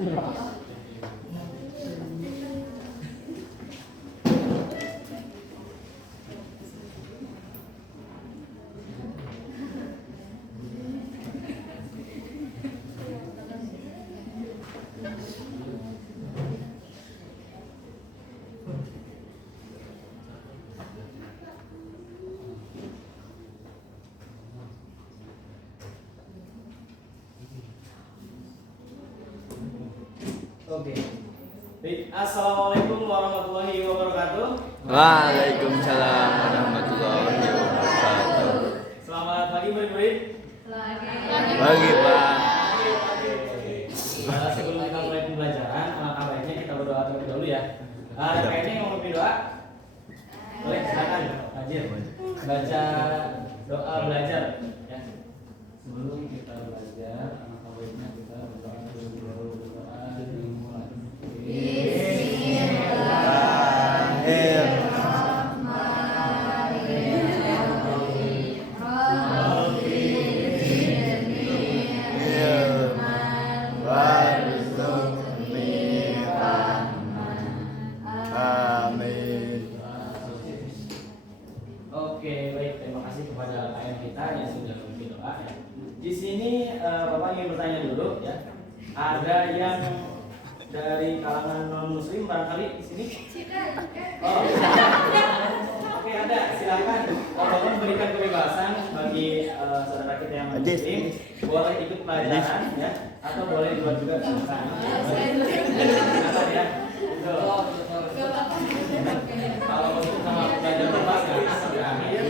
Oke. Assalamualaikum warahmatullahi wabarakatuh. Waalaikumsalam warahmatullahi wabarakatuh. Selamat pagi murid-murid. Pagi Pak. Sebelum kita mulai pembelajaran, alangkah baiknya kita berdoa terlebih dahulu ya. Ada kayaknya yang mau bikin doa? Boleh, silakan. Hadir. Baca doa belajar. Ya. Sebelum kita belajar, alangkah baiknya kita berdoa terlebih dahulu. Oke, baik. Terima kasih kepada ayah kita yang sudah memberi doa. Ya. Di sini Bapak ingin bertanya dulu ya. Ada yang dari kalangan non muslim barangkali di sini? Oh, oke, ada. Silakan. Bapak memberikan kebebasan bagi saudara kita yang non muslim, boleh ikut pelajaran ya, atau boleh di luar juga silakan. Silakan ya. Itu. Kalau untuk sama belajar berbahasa ya, sampai akhir,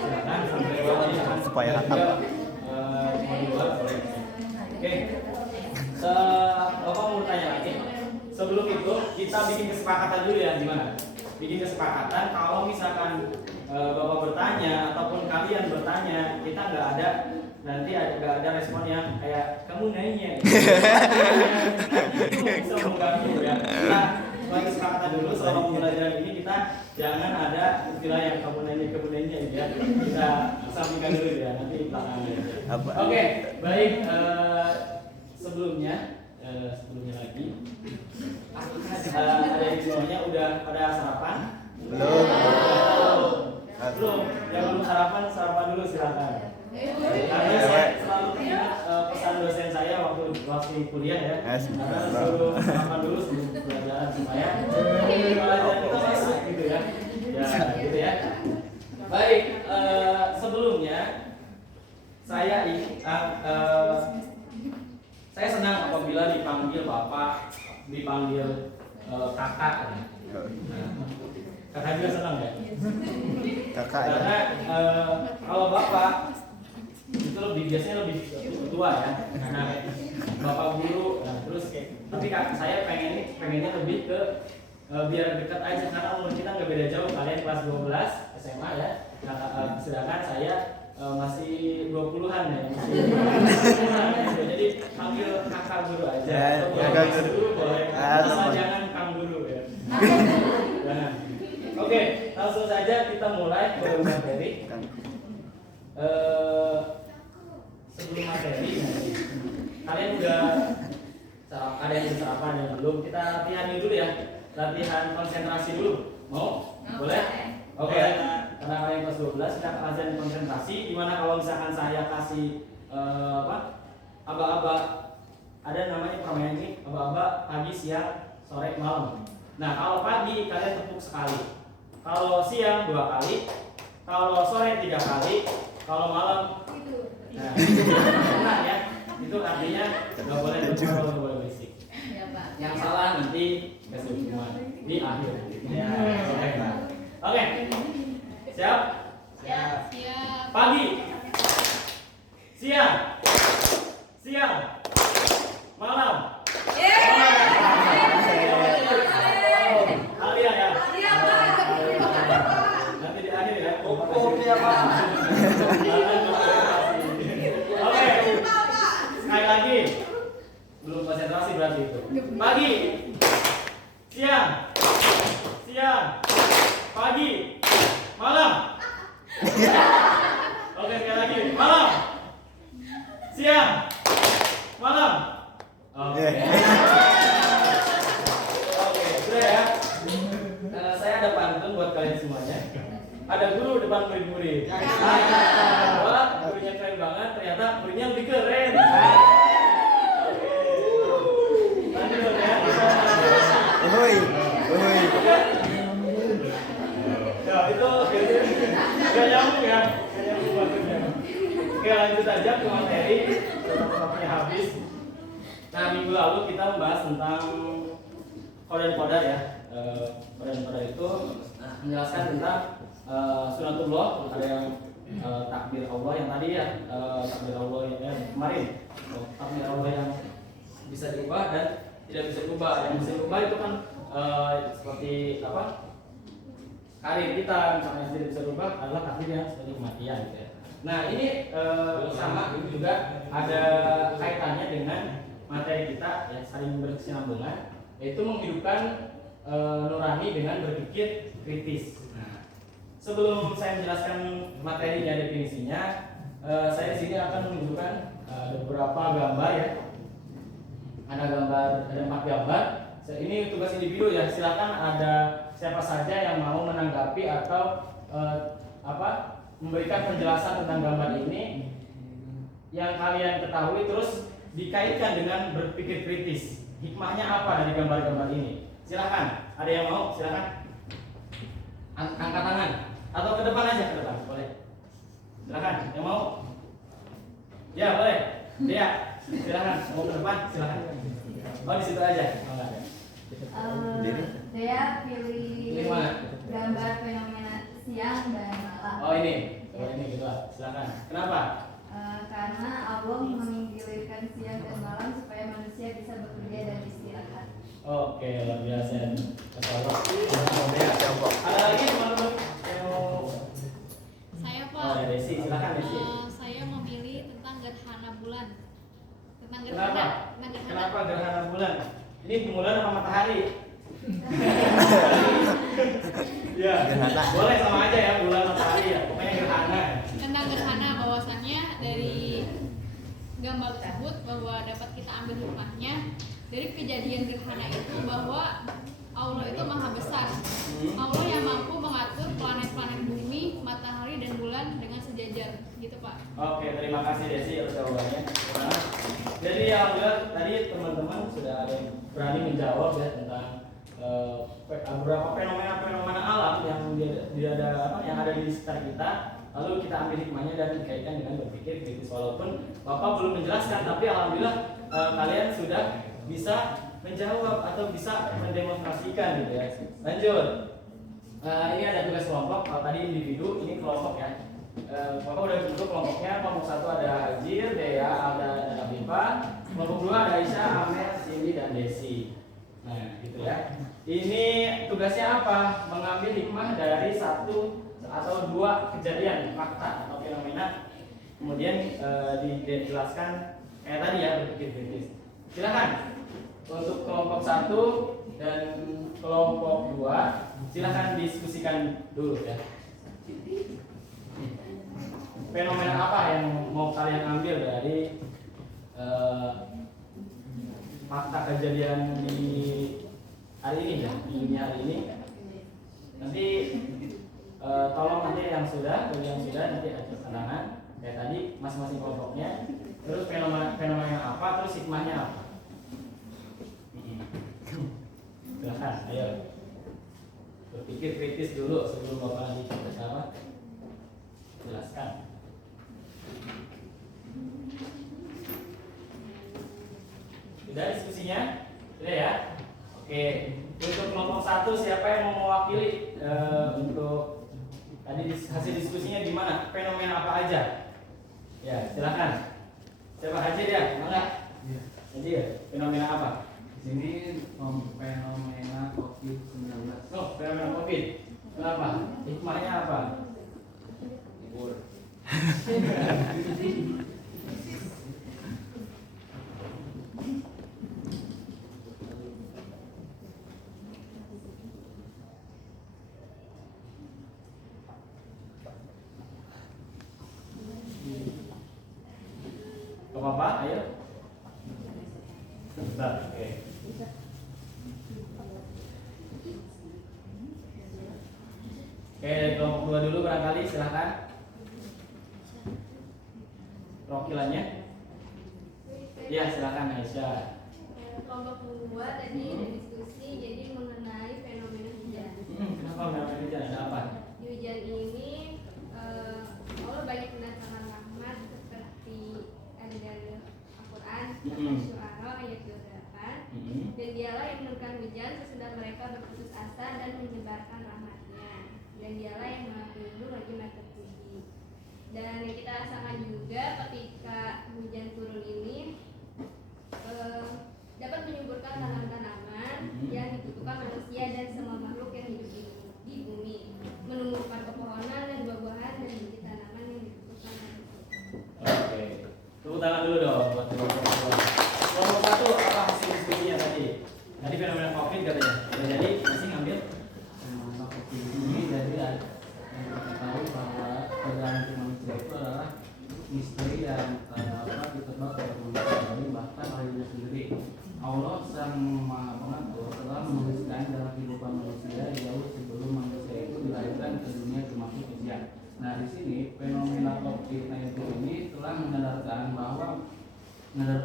silakan sampai bawah Supaya hatam. Oke. Bapak mau tanya lagi. Sebelum itu kita bikin kesepakatan dulu ya, gimana? Bikin kesepakatan kalau misalkan Bapak bertanya ataupun kalian bertanya, kita nggak ada nanti nggak ada respon yang kayak kamu nanya. Itu bisa mengganggu ya. Nah, buat kesepakatan dulu selama pembelajaran ini kita jangan ada istilah yang kamu nanya ya. Kita sampaikan dulu ya, nanti belakangan. Oke, baik. Sebelumnya lagi ada yang semuanya udah pada sarapan? Belum. Yang belum sarapan dulu silakan. Karena saya selalu ingat pesan dosen saya waktu kuliah ya. Karena suruh sarapan dulu sebelum pelajaran supaya pelajaran kita masuk gitu ya. Ya gitu ya. Baik, sebelumnya saya senang apabila dipanggil bapak, dipanggil kakak. Kakak juga senang ya? Kakak ya. Karena kalau bapak itu biasanya lebih tua ya, karena bapak guru. Nah, terus tapi saya pengennya lebih ke biar dekat aja karena umur kita nggak beda jauh. Kalian kelas 12 SMA ya, sedangkan saya masih 20-an ya, masih 20-an gitu. Jadi panggil kakak guru aja. Kakak guru boleh, asal jangan kang guru ya. Jangan. Oke, langsung saja kita mulai ke materi. Sebelum materi, kalian udah ada yang sarapan yang belum? Kita latihan dulu ya, latihan konsentrasi dulu. Mau? Boleh? Oke. Karena kalian kelas 12 kita latihan konsentrasi. Gimana kalau misalkan saya kasih aba-aba, ada namanya permainan ini, aba-aba pagi, siang, sore, malam. Nah kalau pagi kalian tepuk sekali, kalau siang 2 kali, kalau sore 3 kali, kalau malam nah benar ya, itu artinya nggak boleh berbicara, nggak boleh berisik. Yang salah nanti kasih hukuman di akhir. Ya, oke. Siap? Siap. Pagi, siang, malam. Kalian ya. Nanti di akhir ya. Oke. Sekali lagi. Belum konsentrasi berarti itu. Pagi, siang, pagi, malam. Oke, sekali lagi. Malam, siang, malam. Oke. Oke, sudah ya. Saya ada pantun buat kalian semuanya. Ada guru depan murid-murid. Wah, gurunya keren banget. Ternyata muridnya lebih keren. Oke. Lanjut ya. Uhuy, uhuy. Ya, itu nggak nyambung ya. Nggak nyambung maksudnya. Oke, lanjut aja ke materi. Waktunya habis. Nah, minggu lalu kita membahas tentang kodar ya. Kodar itu menjelaskan tentang sunatullah, ada yang takbir Allah yang tadi ya, takbir Allah yang kemarin, takbir Allah yang bisa diubah dan tidak bisa diubah. Yang bisa diubah itu kan seperti apa? Karir kita misalnya yang tidak bisa diubah adalah takdir yang seperti kematian gitu ya. Nah, ini sama juga ada kaitannya dengan materi kita yang saling berkesinambungan, yaitu menghidupkan nurani dengan berpikir kritis. Nah, sebelum saya menjelaskan materinya definisinya, saya di sini akan menunjukkan beberapa gambar ya. Ada 4 gambar. Ini tugas individu ya. Silakan ada siapa saja yang mau menanggapi atau memberikan penjelasan tentang gambar ini yang kalian ketahui, terus dikaitkan dengan berpikir kritis. Hikmahnya apa dari gambar-gambar ini? Silakan. Ada yang mau? Silakan. Angkat tangan atau ke depan aja, ke depan boleh. Silakan. Yang mau? Ya boleh. Ya. Silakan. Mau ke depan? Silakan. Oh di situ aja. Oh, enggak ada. Saya pilih mana? gambar fenomena siang dan malam. Oh ini. Oh ini gitu. Silakan. Kenapa? Karena Allah menggilirkan siang dan malam supaya manusia bisa bekerja dan istirahat. Oke, luar biasa. Ada lagi teman-teman yang mau? Saya Pak. Oh, Desi, silakan Desi. Saya memilih tentang gerhana bulan. Tentang Kenapa? gerhana. Kenapa gerhana bulan? Ini bulan apa matahari? Ya, Gerhana. boleh sama aja ya, bulan matahari ya. Pokoknya gerhana. Tentang gerhana bahwasannya dari gambar tersebut bahwa dapat kita ambil hikmahnya dari kejadian gerhana itu bahwa Allah itu maha besar. Allah yang mampu mengatur planet-planet bumi, matahari dan bulan dengan sejajar, gitu Pak. Oke, terima kasih Desi atas jawabannya. Nah, jadi alhamdulillah tadi teman-teman sudah ada yang berani menjawab ya tentang beberapa fenomena-fenomena alam yang yang ada di sekitar kita. Lalu kita ambil hikmahnya dan dikaitkan dengan berpikir kritis. Walaupun Bapak belum menjelaskan, tapi alhamdulillah kalian sudah bisa menjawab atau bisa mendemonstrasikan gitu ya. Lanjut. Ini ada tugas kelompok. Kalau tadi individu, ini kelompok ya. Bapak udah bentuk kelompoknya. Kelompok 1 ada Ajir, Dea, Alda, dan Afifa. Kelompok 2 ada Aisyah, Amer, Cindy, dan Desi. Nah, gitu ya. Ini tugasnya apa? Mengambil hikmah dari 1 atau 2 kejadian, fakta atau fenomena. Kemudian dijelaskan kayak tadi ya, berpikir kritis. Silakan. Untuk kelompok 1 dan kelompok 2 silakan diskusikan dulu ya. Fenomena apa yang mau kalian ambil dari fakta kejadian di hari ini ya, di dunia hari ini? Nanti tolong nanti yang sudah nanti ada pandangan kayak tadi masing-masing kelompoknya. Terus fenomena apa, terus hikmahnya apa? Silahkan, ayo berpikir kritis dulu sebelum Bapak nanti apa jelaskan. Sudah diskusinya? Sudah ya? Oke, untuk kelompok 1 siapa yang mau mewakili untuk tadi hasil diskusinya gimana? Fenomena apa aja? Ya, silakan. Siapa aja ya? Mana? Aja ya. Fenomena apa? Di sini fenomena COVID-19. Oh, fenomena COVID. Kenapa? Hikmahnya apa? Libur. Bapak, ayo. Bentar, oke. Oke, dari kelompok 2 dulu barangkali, silahkan. Perwakilannya? Ya, silakan Aisyah. Kelompok kedua tadi diskusi jadi mengenai fenomena hujan. Kenapa fenomena hujan? Ada apa? Di hujan ini Allah banyak mendatangkan rahmat seperti ada dari Al-Quran Syu'ara ayat 28. Dan dialah yang menurunkan hujan sesudah mereka berputus asa dan menyebarkan rahmatnya. Dan dialah yang melindungi lagi mereka terpuji. Dan yang kita rasakan juga ketika hujan turun ini dapat menyuburkan tanaman-tanaman yang dibutuhkan manusia dan semua makhluk yang hidup di bumi, menumbuhkan pepohonan dan buah-buahan dan biji tanaman yang dibutuhkan manusia. Oke, tepuk tangan dulu dong buat kelompok 2. Kelompok 1 apa hasil diskusinya tadi? Tadi fenomena COVID katanya. Jadi masih ngambil Fenomena COVID ini jadi yang kita tahu bahwa perjalanan manusia itu adalah misteri yang ditebak oleh manusia, bahkan oleh diri sendiri. Allah Sang Maha Pengatur telah menuliskan dalam kehidupan manusia jauh sebelum manusia itu dilahirkan ke dunia termasuk usia. Nah, di sini fenomena COVID-19 ini telah menyadarkan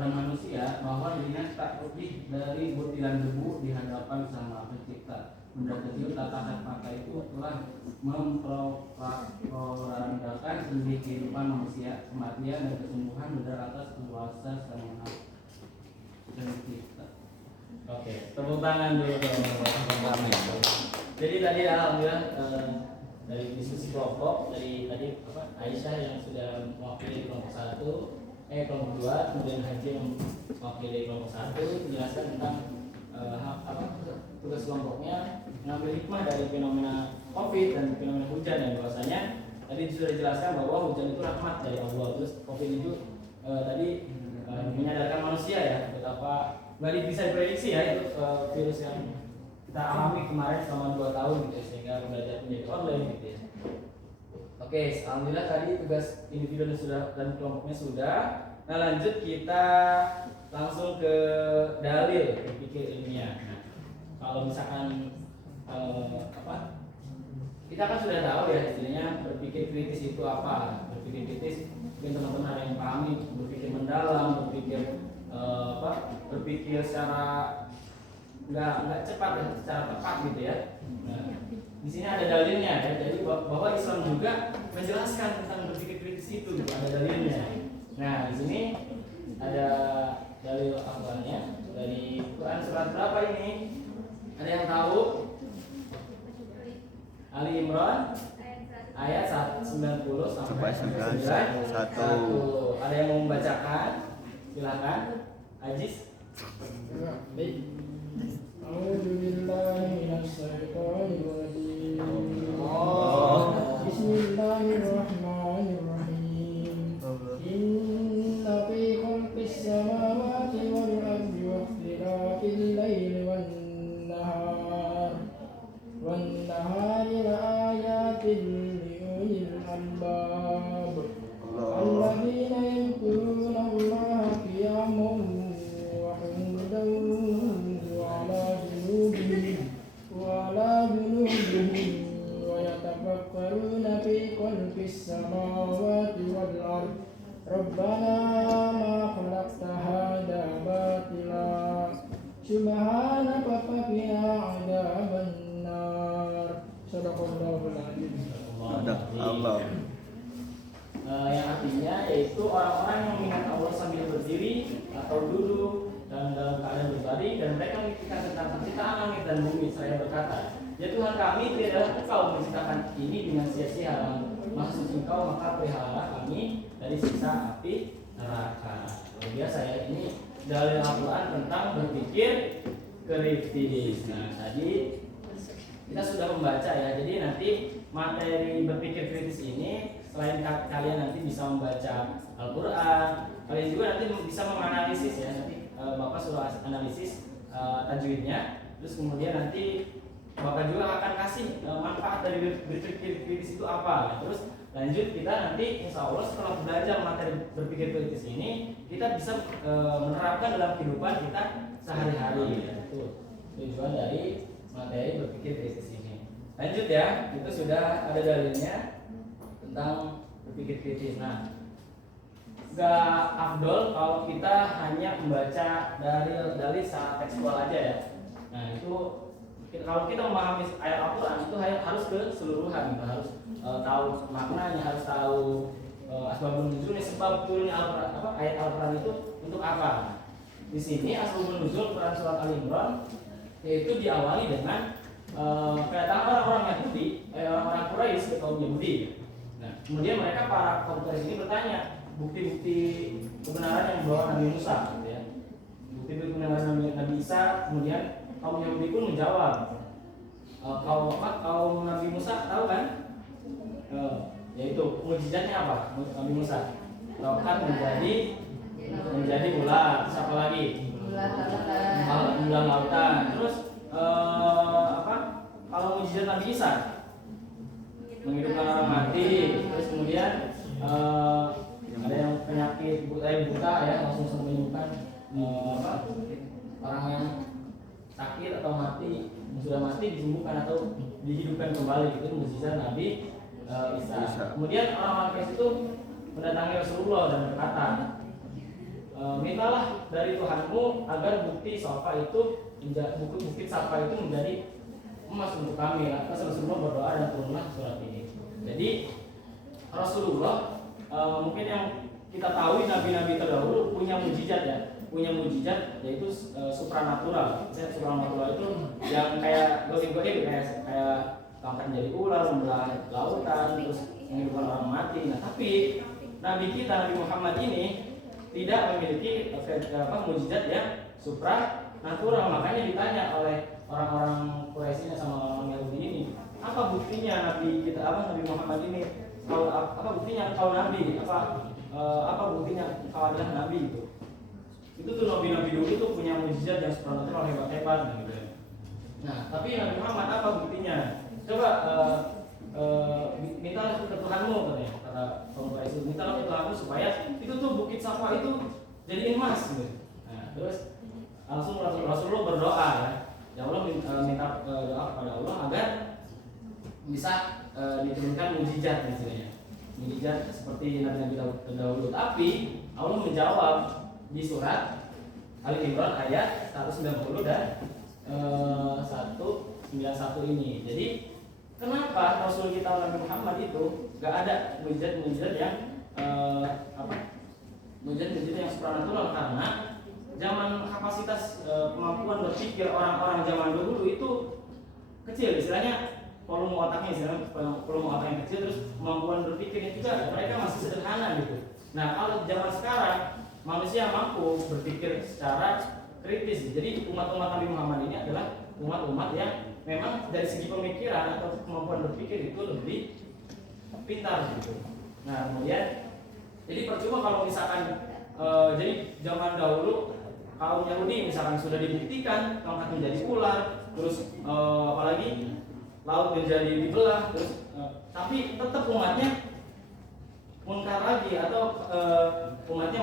manusia bahwa dirinya tak lebih dari butiran debu di hadapan Sang Maha Pencipta. Benda kecil tak kasat mata itu telah mempropagandakan sendi kehidupan manusia, kematian dan kesembuhan berdasar atas kuasa Sang Maha Pencipta. Oke, tepuk tangan dulu dong. Jadi tadi alhamdulillah dari diskusi kelompok dari tadi Aisyah yang sudah mewakili kelompok 1, kelompok 2, kemudian Haji yang mewakili kelompok 1 menjelaskan tentang tugas kelompoknya mengambil hikmah dari fenomena COVID dan fenomena hujan, dan bahwasanya tadi sudah dijelaskan bahwa hujan itu rahmat dari Allah. Terus COVID itu tadi menyadarkan manusia ya betapa nggak bisa diprediksi ya itu virus yang kita alami kemarin selama 2 tahun gitu, sehingga belajar menjadi online gitu ya. Oke, alhamdulillah tadi tugas individu dan kelompoknya sudah. Nah, lanjut kita langsung ke dalil berpikir ilmiah. Nah, kalau misalkan kita kan sudah tahu ya istilahnya berpikir kritis itu apa. Berpikir kritis mungkin teman-teman ada yang pahami, berpikir mendalam, berpikir secara nggak cepat ya, secara tepat gitu ya. Nah, di sini ada dalilnya ya. Jadi bahwa Islam juga menjelaskan tentang berpikir kritis itu, ada dalilnya. Nah, di sini ada dalil awalnya dari Quran surat berapa ini? Ada yang tahu? Ali Imran ayat 190 sampai 91. Ada yang mau membacakan? Silakan. Aziz. Bismillahirrahmanirrahim. Inna fi khalqis samawati wal ardi wa ikhtilafil laili wan nahari la ayatin li ulil albab. Alladzina yadhkuruna Allaha qiyaman wa qu'udan wa 'ala junubihim wa yatafakkaruna fi khalqis samawati wal ardi. Rabbana ma khalaqta hadha batila subhanaka faqina 'adzaban nar. Shadaqallahul 'azim. Allah. Yang artinya yaitu orang-orang yang mengingat Allah sambil berdiri atau duduk dan dalam keadaan berbaring, dan mereka memikirkan tentang penciptaan langit dan bumi. Saya berkata, ya Tuhan kami, tidaklah Engkau menciptakan ini dengan sia-sia. Maksud Engkau, maka pelihara kami dari siksa api neraka. Luar biasa ya, ini dalil Al-Quran tentang berpikir kritis. Nah, tadi kita sudah membaca ya. Jadi nanti materi berpikir kritis ini selain kalian nanti bisa membaca Al-Quran, kalian juga nanti bisa menganalisis ya. Nanti Bapak suruh analisis tajwidnya. Terus kemudian nanti Bapak juga akan kasih manfaat dari berpikir kritis itu apa. Terus lanjut kita nanti insya Allah setelah belajar materi berpikir kritis ini kita bisa menerapkan dalam kehidupan kita sehari-hari ya. Itu tujuan dari materi berpikir kritis ini. Lanjut ya, itu sudah ada dalilnya tentang berpikir kritis. Nah, gak afdol kalau kita hanya membaca dalil secara tekstual aja ya. Nah itu kalau kita memahami ayat Al-Quran itu harus keseluruhan, kita harus tahu maknanya, harus tahu asbabun nuzul, sebab turunnya ayat Al-Quran itu untuk apa. Di sini asbabun nuzul Quran surat Al-Imran yaitu diawali dengan kedatangan orang-orang Yahudi, orang-orang Quraisy ke kaum Yahudi. Nah, kemudian mereka para kaum Quraisy ini bertanya bukti-bukti kebenaran yang membawa Nabi Musa, gitu ya. Bukti-bukti kebenaran Nabi Isa. Kemudian kaum Yahudi pun menjawab, kaum Nabi Musa tahu kan? Yaitu mukjizatnya apa? Nabi Musa lautan menjadi ular. Terus apa lagi? Ular lautan. Terus kalau mukjizat Nabi Isa menghidupkan orang mati. Terus kemudian ada yang penyakit buta ya langsung sembuhkan orang yang sakit atau mati, yang sudah mati disembuhkan atau dihidupkan kembali. Itu mukjizat Nabi Isa. Kemudian orang-orang Quraisy itu mendatangi Rasulullah dan berkata, mintalah dari Tuhanmu agar bukti safa itu bukti safa itu menjadi emas untuk kami. Lantas Rasulullah berdoa dan turunlah surat ini. Jadi Rasulullah mungkin yang kita tahu nabi-nabi terdahulu punya mukjizat ya, yaitu supranatural. Supranatural itu yang kayak goib-goib kayak angkat menjadi ular, membelah lautan, terus menghidupkan orang mati. Nah, tapi nabi kita Nabi Muhammad ini tidak memiliki mukjizat yang supranatural. Makanya ditanya oleh orang-orang Quraisy sama orang Yahudi ini, apa buktinya Nabi Muhammad ini? Kalau apa buktinya kau nabi? Apa buktinya kau adalah nabi itu? Itu tuh nabi-nabi dulu tuh punya mukjizat yang supranatural hebat-hebat gitu. Nah, tapi Nabi Muhammad apa buktinya? Coba mintalah ke Tuhanmu katanya, kata kaum Quraisy, mintalah ke Tuhanmu supaya itu tuh bukit Safa itu jadi emas gitu. Nah, terus langsung Rasulullah berdoa ya Allah minta doa kepada Allah agar bisa diturunkan mukjizat misalnya, mukjizat seperti Nabi-Nabi terdahulu. Tapi Allah menjawab di surat Ali Imran ayat 190 dan 191 ini. Jadi kenapa Rasul kita Nabi Muhammad itu gak ada mukjizat yang mukjizat yang supranatural? Karena zaman kapasitas kemampuan berpikir orang-orang zaman dulu itu kecil, istilahnya volume otaknya yang kecil, terus kemampuan berpikirnya juga mereka masih sederhana gitu. Nah, kalau zaman sekarang manusia mampu berpikir secara kritis. Jadi umat-umat Nabi Muhammad ini adalah umat-umat yang memang dari segi pemikiran atau kemampuan berpikir itu lebih pintar gitu. Nah, kemudian jadi percuma kalau misalkan jadi zaman dahulu kaum Yahudi misalkan sudah dibuktikan tongkat menjadi ular, terus apalagi laut menjadi dibelah, terus tapi tetap umatnya mungkar lagi atau umatnya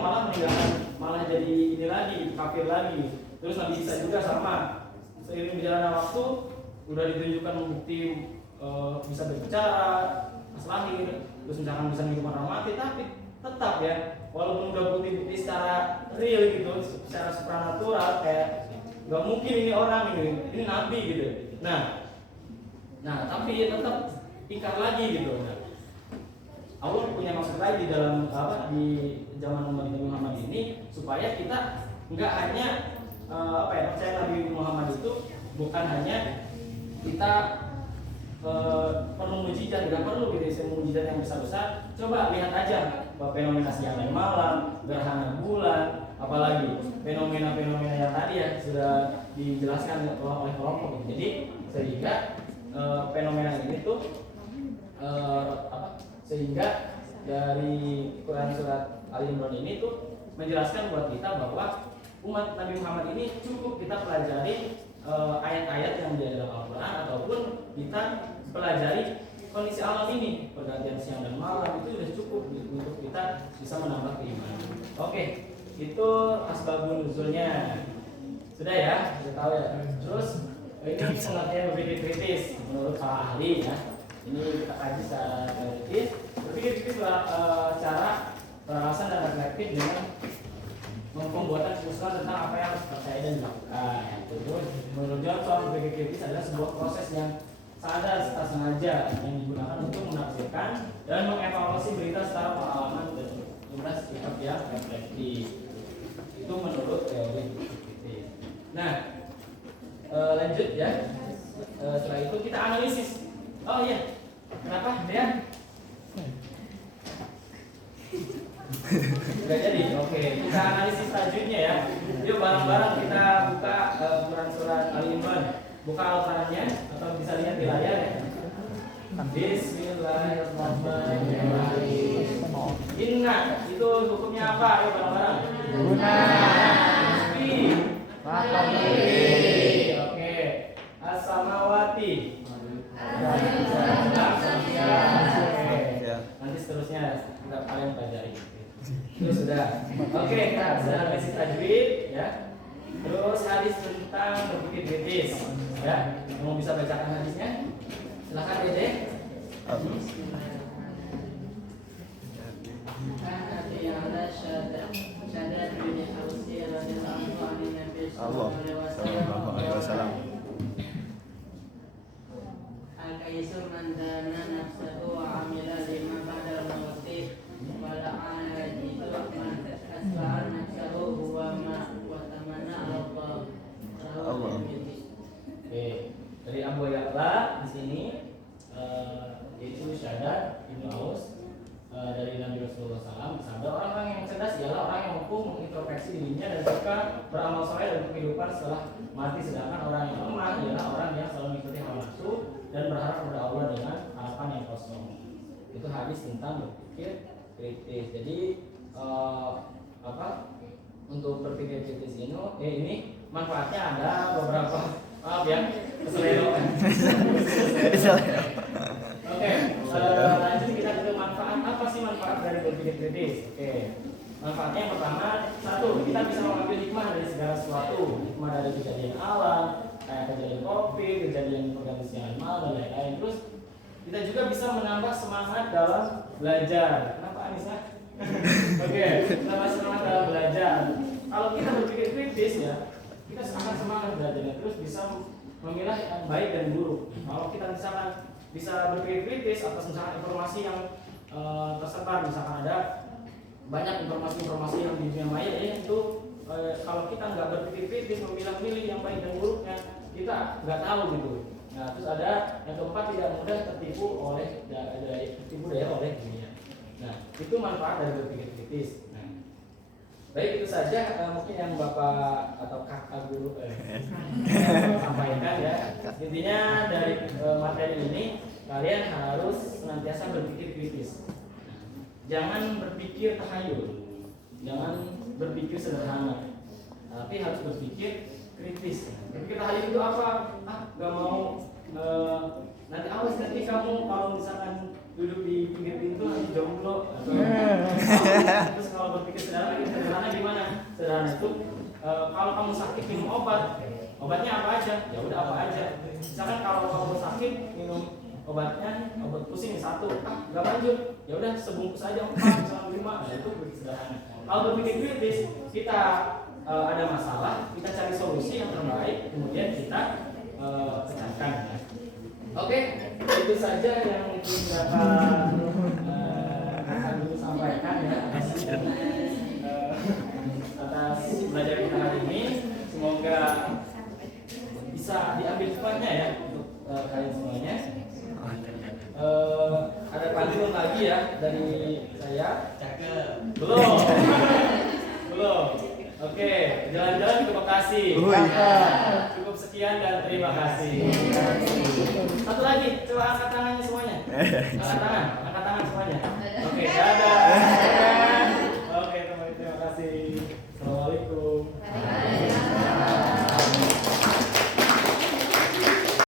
malah jadi ini lagi, kafir lagi. Terus Nabi Isa juga sama, seiring berjalannya waktu udah ditunjukkan bukti bisa berbicara, pas lahir, terus misalkan bisa menghidupkan orang mati, tapi tetap ya walaupun udah bukti-bukti secara real gitu, secara supranatural kayak nggak mungkin ini orang ini nabi gitu. Nah tapi tetap ingkar lagi gitu. Nah, Allah punya maksud lain di dalam di zaman Nabi Muhammad ini supaya kita nggak hanya percaya Nabi Muhammad itu bukan hanya kita perlu mukjizat, nggak perlu gitu mukjizat yang besar-besar. Coba lihat aja fenomena siang malam, gerhana bulan, apalagi fenomena-fenomena yang tadi ya sudah dijelaskan oleh kelompok. Jadi sehingga fenomena ini tuh sehingga dari Quran surat Ali Imran ini tuh menjelaskan buat kita bahwa umat Nabi Muhammad ini cukup kita pelajari ayat-ayat yang di dalam Al-Quran ataupun kita pelajari kondisi alam ini, pergantian siang dan malam itu sudah cukup untuk kita bisa menambah keimanan. Oke, itu asbabun nuzulnya. Sudah ya, sudah tahu ya. Terus ini pengertian berpikir kritis menurut para ahli ya. Ini kita kaji secara teoritis. Berpikir kritis cara beralasan dan reflektif dengan pembuatan keputusan tentang apa yang harus dipercaya dan dilakukan. Terus menurut Johnson, berpikir kritis adalah sebuah proses yang sadar serta sengaja yang digunakan untuk menafsirkan dan mengevaluasi berita secara pengalaman dan jumlah sikap yang reflektif. Itu menurut teori berpikir kritis. Nah, lanjut ya. Setelah itu kita analisis. Oh iya, kenapa dia? Gak jadi. Oke, kita analisis tajwidnya ya. Yuk bareng-bareng kita buka Quran surat Al-Imran. Buka Al-Qurannya atau bisa lihat di layar ya. Bismillahirrahmanirrahim. Inna itu hukumnya apa? Ayo bareng-bareng. Guna. Oke. As-samawati. Nanti seterusnya kita kalian pelajari. Itu sudah. Oke, kita sudah analisis tajwid ya. Terus hadis tentang berpikir kritis ya. Mau bisa bacakan hadisnya? Silakan Dede. Al-Qaisur man dana nafsahu wa amila lima ba'dal mauti wa la'ana yajidu man asba'an nafsahu huwa ma wa tamanna Allah. Oke, dari Abu Ya'la di sini yaitu Syahadat Ibnu Aus dari Nabi Rasulullah SAW bersabda, orang-orang yang cerdas ialah orang yang mampu mengintrospeksi dirinya dan suka beramal soleh dalam kehidupan setelah mati, sedangkan orang yang lemah ialah orang yang selalu mengikuti hawa nafsu dan berharap kepada Allah dengan harapan yang kosong. Itu hadis tentang berpikir kritis. Jadi untuk berpikir kritis ini manfaatnya ada beberapa. Maaf ya, keselioan. Oke, lanjut kita ke manfaat. Apa sih manfaat dari berpikir kritis? Oke, manfaatnya yang pertama, satu, kita bisa mengambil hikmah dari segala sesuatu. Hikmah dari kejadian alam, kayak kejadian COVID, kejadian pergantian malam dan lain-lain. Terus kita juga bisa menambah semangat dalam belajar. Kenapa Anissa? Oke, menambah semangat dalam belajar. Kalau kita berpikir kritis ya, kita akan semangat belajarnya, terus bisa memilah yang baik dan buruk. Kalau kita misalkan bisa berpikir kritis atas misalkan informasi yang tersebar, misalkan ada banyak informasi-informasi yang di dunia maya ya, itu kalau kita nggak berpikir kritis memilah-milih yang baik dan buruknya, kita nggak tahu gitu. Nah, terus ada yang keempat, tidak mudah tertipu daya oleh dunia. Nah, itu manfaat dari berpikir kritis. Baik, itu saja mungkin yang Bapak atau Kakak guru sampaikan ya. Intinya dari materi ini kalian harus senantiasa berpikir kritis. Jangan berpikir tahayul, jangan berpikir sederhana, tapi harus berpikir kritis. Berpikir tahayul itu apa? Gak mau nanti awas nanti kamu kalau misalkan duduk di pinggir pintu nanti jomblo atau terus kalau berpikir sederhana gimana? Sederhana itu kalau kamu sakit minum obatnya apa aja? Ya udah apa aja. Misalkan kalau kamu sakit minum obatnya obat pusing satu, nggak lanjut, ya udah sebungkus aja 4 misalkan 5, nah itu berpikir sederhana. Kalau berpikir kritis, kita ada masalah, kita cari solusi yang terbaik, kemudian kita pecahkan. Oke, itu saja yang mungkin Bapak akan dulu sampaikan ya atas belajar kita hari ini. Semoga bisa diambil hikmahnya ya untuk kalian semuanya. Ada pantun lagi ya dari saya. Belum. Oke, jalan-jalan ke Bekasi. Cukup sekian dan terima kasih. Satu lagi, coba angkat tangannya semuanya. Angkat tangan.